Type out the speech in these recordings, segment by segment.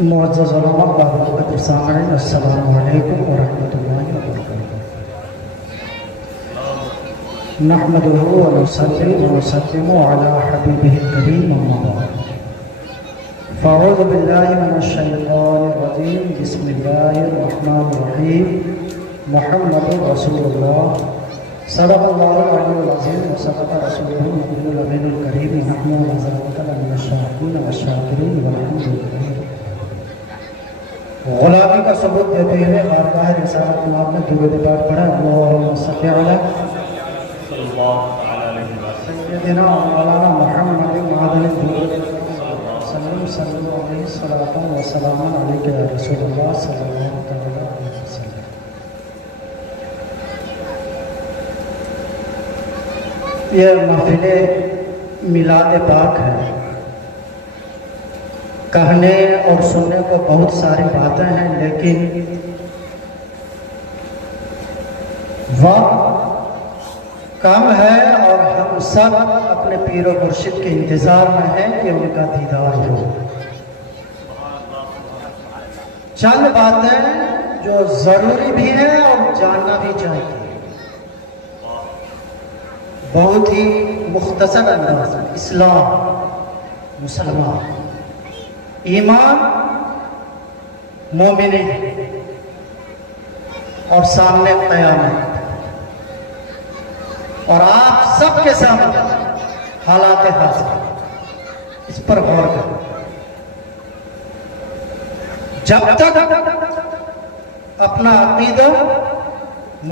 معزز علماء و سامعین، السلام علیکم ورحمۃ اللہ وبرکاتہ۔ نحمده ونصلي ونسلم على حبیبہ الکریم، اما بعد فاعوذ باللہ من الشیطان الرجیم، بسم اللہ الرحمن الرحیم۔ محمد رسول اللہ، صدق اللہ العلی العظیم وصدق رسولہ النبی الامین الکریم، نحن ونزلت من الشاکرین والشاکرین والحمد للہ۔ غلامی کا ثبوت دیتے ہوئے بارگاہ رسالت میں آپ نے درود پاک پڑھا، اللہم صلی علی سیدنا مولانا محمد معدن الدین صلی اللہ علیہ وسلم وسلام علیکہ یا رسول اللہ صلی اللہ علیہ وسلم۔ یہ محفل میلاد پاک ہے۔ کہنے اور سننے کو بہت ساری باتیں ہیں، لیکن وقت کم ہے اور ہم سب اپنے پیر و مرشد کے انتظار میں ہیں کہ ان کا دیدار ہو۔ چند باتیں جو ضروری بھی ہیں اور جاننا بھی چاہیے، بہت ہی مختصر انداز میں۔ اسلام، مسلمان، ایمان، مومنین، اور سامنے قیامت، اور آپ سب کے سامنے حالات حاضر، اس پر غور کریں۔ جب تک اپنا عقیدہ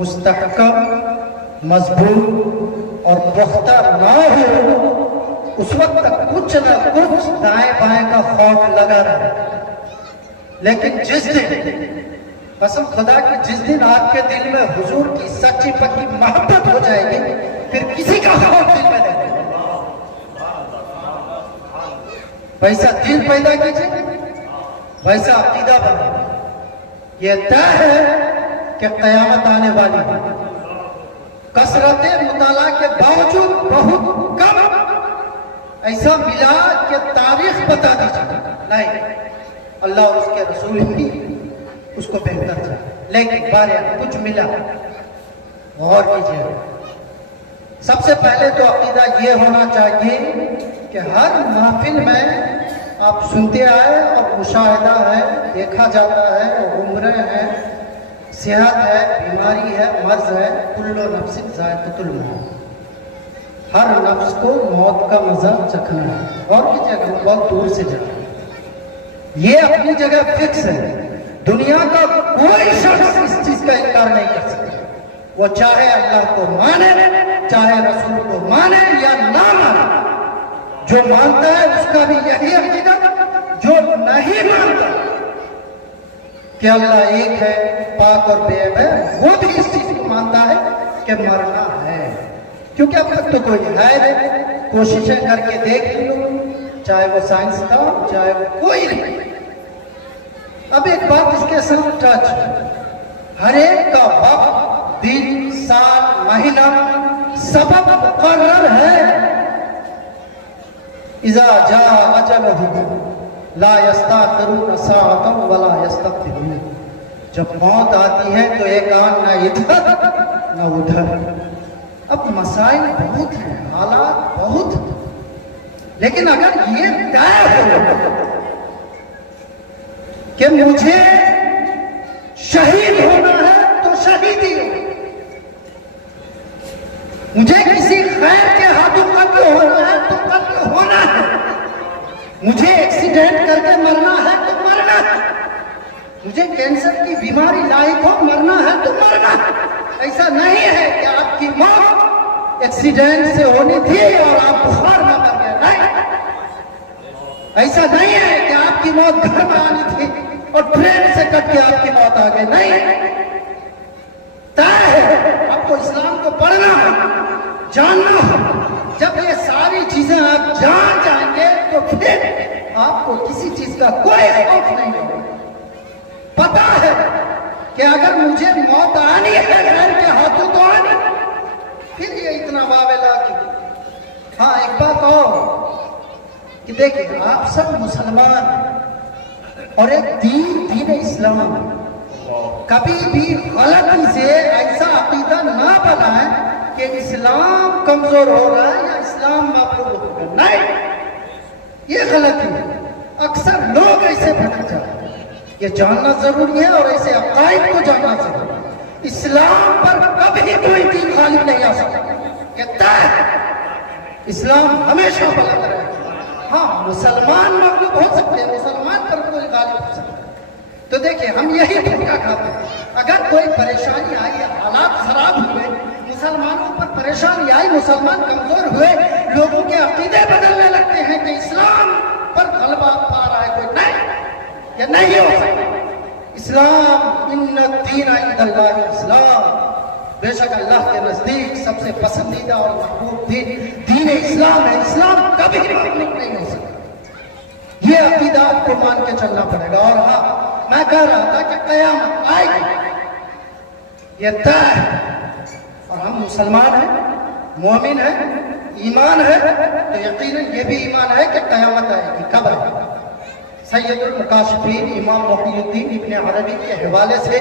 مستحکم، مضبوط اور پختہ نہ ہو، اس وقت تک کچھ نہ کچھ دائیں بائیں کا خوف لگا رہا ہے۔ لیکن جس دن، قسم خدا کی، جس دن آپ کے دل میں حضور کی سچی پکی محبت ہو جائے گی، پھر کسی کا خوف دل میں نہیں ہوگا۔ ویسا دل پیدا کیجئے، ویسا عقیدہ بنے۔ یہ طے ہے کہ قیامت آنے والی ہے۔ کثرت مطالعہ کے باوجود بہت کم ایسا ملا کہ تاریخ بتا دیجیے، نہیں، اللہ اور اس کے رسول ہی اس کو بہتر جائے، لیکن بارے کچھ ملا۔ غور کیجیے۔ سب سے پہلے تو عقیدہ یہ ہونا چاہیے کہ ہر محفل میں آپ سنتے آئے اور مشاہدہ ہے، دیکھا جاتا ہے، عمریں ہیں، صحت ہے، بیماری ہے، مرض ہے، کل نفس ذائقۃ الموت۔ ہر نفس کو موت کا مزہ چکھنا ہے، اور کی جگہ بہت دور سے جانا ہے۔ یہ اپنی جگہ فکس ہے۔ دنیا کا کوئی شخص اس چیز کا انکار نہیں کر سکتا، وہ چاہے اللہ کو مانے، چاہے رسول کو مانے یا نہ مانے۔ جو مانتا ہے اس کا بھی یہی عقیدہ، جو نہیں مانتا کہ اللہ ایک ہے، پاک اور بے عیب ہے، وہ بھی اس چیز کو مانتا ہے کہ مرنا ہے۔ کیونکہ اب تک تو کوئی ہے نہیں، کوششیں کر کے دیکھ لو، چاہے وہ سائنس کا، چاہے وہ کوئی نہیں۔ اب ایک بات اس کے ساتھ ٹچ، ہر ایک کا وقت، دن، سال، مہینہ، سبب مقرر ہے۔ اذا جاء اجلهم لا يستأخرون ساعة ولا يستقدمون۔ جب موت آتی ہے تو ایک آن نہ ادھر نہ ادھر۔ اب مسائل بہت ہیں، حالات بہت ہیں، لیکن اگر یہ طے ہو کہ مجھے شہید ہونا ہے تو شہید ہی ہو، مجھے کسی خیر کے ہاتھوں قتل ہونا ہے تو قتل ہونا ہے، مجھے ایکسیڈنٹ کر کے مرنا ہے تو مرنا ہے، مجھے کینسر کی بیماری لاحق ہو مرنا ہے تو مرنا ہے۔ ایسا نہیں ہے کہ آپ کی موت ایکسیڈنٹ سے ہونی تھی اور آپ بخار میں مر گئے، نہیں۔ ایسا نہیں ہے کہ آپ کی موت گھر میں آنی تھی اور ٹرین سے کٹ کے آپ کی موت آ گئی، نہیں۔ طے ہے، آپ کو اسلام کو پڑھنا ہے، جاننا ہے۔ جب یہ ساری چیزیں آپ جان جائیں گے تو پھر آپ کو کسی چیز کا کوئی خوف نہیں ہوگا۔ پتا ہے کہ اگر مجھے موت آنی ہے غیر کے ہاتھوں تو آنی، پھر یہ اتنا واویلا کی۔ ہاں ایک بات اور کہ دیکھیں، آپ سب مسلمان ہیں، اور ایک دین اسلام. کبھی بھی غلطی سے ایسا عقیدہ نہ بنائیں کہ اسلام کمزور ہو رہا ہے یا اسلام مغلوب ہو رہا ہے. نہیں، یہ غلطی ہے. اکثر لوگ ایسے بھٹک جاتے ہیں. یہ جاننا ضروری ہے اور ایسے عقائد کو جاننا ضروری ہے. اسلام پر کبھی کوئی دین غالب نہیں آ سکتا. کہتا ہے اسلام ہمیشہ بلند رہے. ہاں، مسلمان مغلوب ہو سکتے ہیں، مسلمان پر کوئی غالب ہو سکتا ہے. تو دیکھیں، ہم یہی دھوکہ کھاتے ہیں. اگر کوئی پریشانی آئی یا حالات خراب ہوئے، مسلمانوں پر پریشانی آئی، مسلمان کمزور ہوئے، لوگوں کے عقیدے بدلنے لگتے ہیں کہ اسلام پر غلبہ پا رہا ہے کوئی. نہیں، یہ نہیں ہو سکتا. اسلام، ان الدین عند اللہ الاسلام، بے شک اللہ کے نزدیک سب سے پسندیدہ اور محبوب دین اسلام ہے. اسلام کبھی مخلوق نہیں ہو سکتا. یہ عقیدہ آپ کو مان کے چلنا پڑے گا. اور ہاں، میں کہہ رہا تھا کہ قیامت آئے گی، یہ طے ہے. اور ہم مسلمان ہیں، مومن ہیں، ایمان ہے، تو یقیناً یہ بھی ایمان ہے کہ قیامت آئے گی. کب آئے گی؟ سید المکاشفین امام محی الدین ابن عربی کے حوالے سے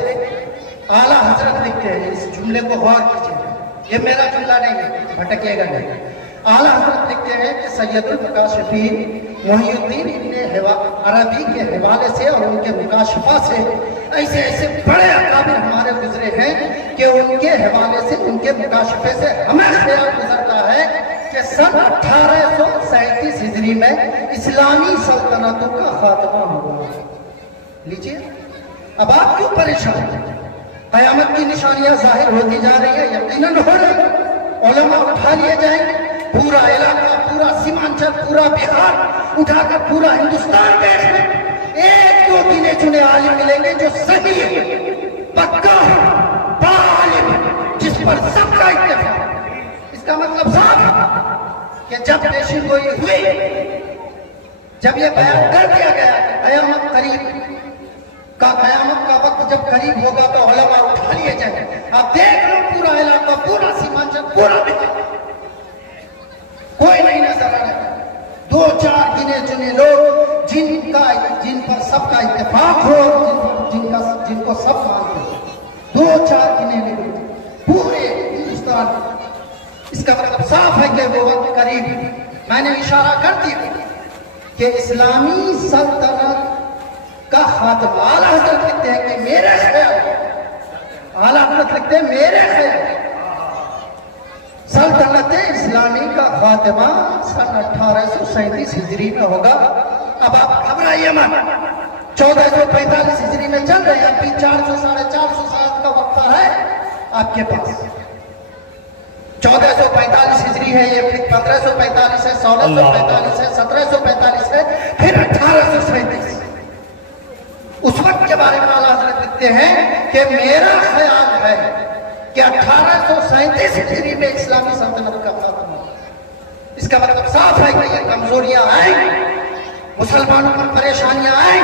اعلیٰ حضرت لکھتے ہیں. اس جملے کو غور کیجیے، یہ میرا جملہ نہیں ہے، بھٹکیے گا نہیں. اعلیٰ حضرت لکھتے ہیں کہ سید المکاشفین محی الدین ابن عربی کے حوالے سے اور ان کے مکاشفہ سے ایسے ایسے بڑے اکابر ہمارے گزرے ہیں کہ ان کے حوالے سے، ان کے مکاشفے سے ہمیں خیال گزرتا ہے کہ سن 1837 ہجری میں اسلامی سلطنتوں کا خاتمہ ہوا. لیجئے، اب آپ کیوں پریشان ہیں؟ قیامت کی نشانیاں ظاہر ہوتی جا رہی ہیں، یقیناً ہو رہی ہیں. علماء اٹھا لیے جائیں گے، پورا علاقہ، پورا سیمانچل، پورا بہار اٹھا کر پورا ہندوستان دیکھ لیں. ایک دو گنے چنے عالم ملیں گے جو صحیح ہے، پکا ہے، عالم، جس پر سب کا اتفاق. اس کا مطلب صاف ہے کہ جب پیشن گوئی ہوئی، جب یہ بیان کر دیا گیا کہ قیامت قیامت کا وقت جب قریب ہوگا تو علماء اٹھا لیے جائیں گے. اب دیکھ لو پورا علاقہ، پورا سیمانچل، پورا بہار، کوئی نہیں نظر آ رہا. دو چار گنے چنے لوگ جن پر سب کا اتفاق ہو، جن کو سب مانتے ہیں، دو چار گنے لوگ پورے ہندوستان. اس کا مطلب صاف ہے کہ وہ وقت قریب. میں نے اشارہ کر دیا کہ اسلامی سلطنت کا خاتمہ، اعلیٰ حضرت لکھتے ہیں کہ میرے خیال، اعلیٰ حضرت لکھتے ہیں میرے خیال سلطنت اسلامی کا خاتمہ سن 1837 ہجری میں ہوگا. اب آپ گھبرائیے مت، 1445 ہجری میں چل رہے ہیں، ابھی 400 ساڑھے 400 سال کا وقت ہے آپ کے پاس. 1445 ہجری ہے، یہ پھر 1545 ہے، 1645 ہے، 1745 ہے، پھر 1837. اس وقت کے بارے میں اعلیٰ حضرت لکھتے ہیں کہ میرا خیال ہے کہ 1837 ہجری میں اسلامی سلطنت کا خاتمہ. اس کا مطلب صاف ہے کہ یہ کمزوریاں آئیں، مسلمانوں پر پریشانیاں آئیں،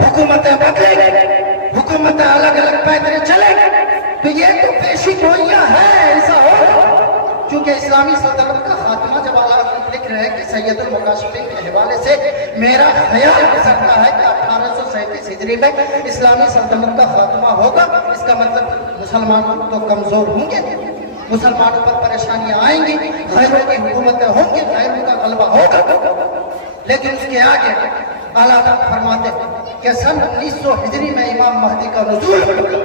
حکومتیں بدلیں، حکومتیں الگ الگ پیدرے چلیں، تو یہ تو پیشی گوئیاں ہیں. ایسا ہو چونکہ اسلامی سلطنت کا خاتمہ، جب اعلیٰ حضرت لکھ رہے ہیں کہ سید المکاشفین کے حوالے سے میرا خیال گزرتا ہے کہ 1837 ہجری میں اسلامی سلطنت کا خاتمہ ہوگا. اس کا مطلب مسلمان تو کمزور ہوں گے، مسلمانوں پر پریشانیاں آئیں گی، غیروں کی حکومتیں ہوں گی، غیروں کا غلبہ ہوگا. لیکن اس کے آگے اعلیٰ حضرت فرماتے ہیں کہ سن 1900 ہجری میں امام مہدی کا نزول ہوگا.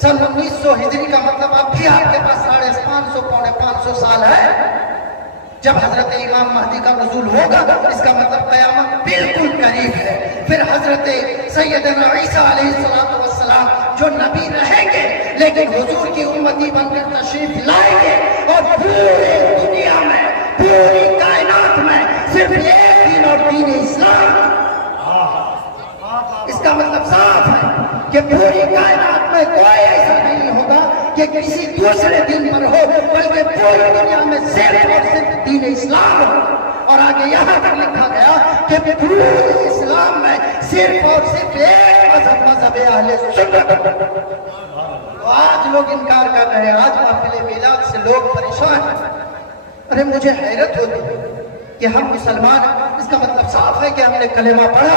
سن 1900 ہجری کا مطلب اب بھی آپ کے پاس 550 پونے 500 سال ہے جب حضرت امام مہدی کا نزول ہوگا. اس کا مطلب قیامت بالکل قریب ہے. پھر حضرت سیدنا عیسیٰ علیہ السلام جو نبی رہیں گے لیکن حضور کی امتی بن کر تشریف لائیں گے، اور پورے دنیا میں، پوری کائنات میں صرف ایک دین اور دین اسلام. اس کا مطلب صاف ہے کہ پوری کائنات میں کوئی ایسا نہیں ہوگا کہ کسی دوسرے دین پر ہو، بلکہ پوری دنیا میں صرف اور صرف دین اسلام ہو. اور آگے یہاں پر لکھا گیا کہ پورے اسلام میں صرف اور صرف ایک مذہب اہل سنت. تو آج لوگ انکار کر رہے ہیں، آج محفل میلاد سے لوگ پریشان ہیں. ارے مجھے حیرت ہوتی ہے کہ ہم مسلمان ہیں. اس کا مطلب صاف ہے کہ ہم نے کلمہ پڑھا،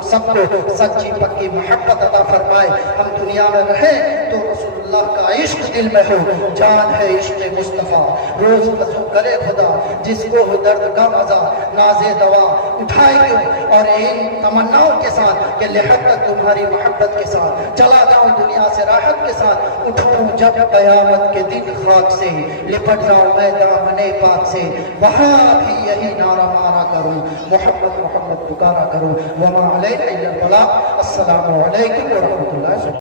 ہم سب کو سچی پکی محبت عطا فرمائے. ہم دنیا میں رہیں تو رسول اللہ کا عشق دل میں ہو. جان ہے عشق مصطفیٰ روز وضو کرے خدا, جس کو ہو درد کا مزہ ناز دوا اٹھائے کیوں, اور ان تمناؤں کے ساتھ کہ لحد تک تمہاری محبت کے ساتھ چلا جاؤں دنیا سے راحت کے ساتھ. اٹھوں جب قیامت کے دن خاک سے, لپٹ جاؤں میں دامن پاک سے, وہاں بھی یہی نعرہ مارا کروں, محمد محمد پکارا کروں. وما علینا الا البلاغ. السلام علیکم ورحمۃ اللہ.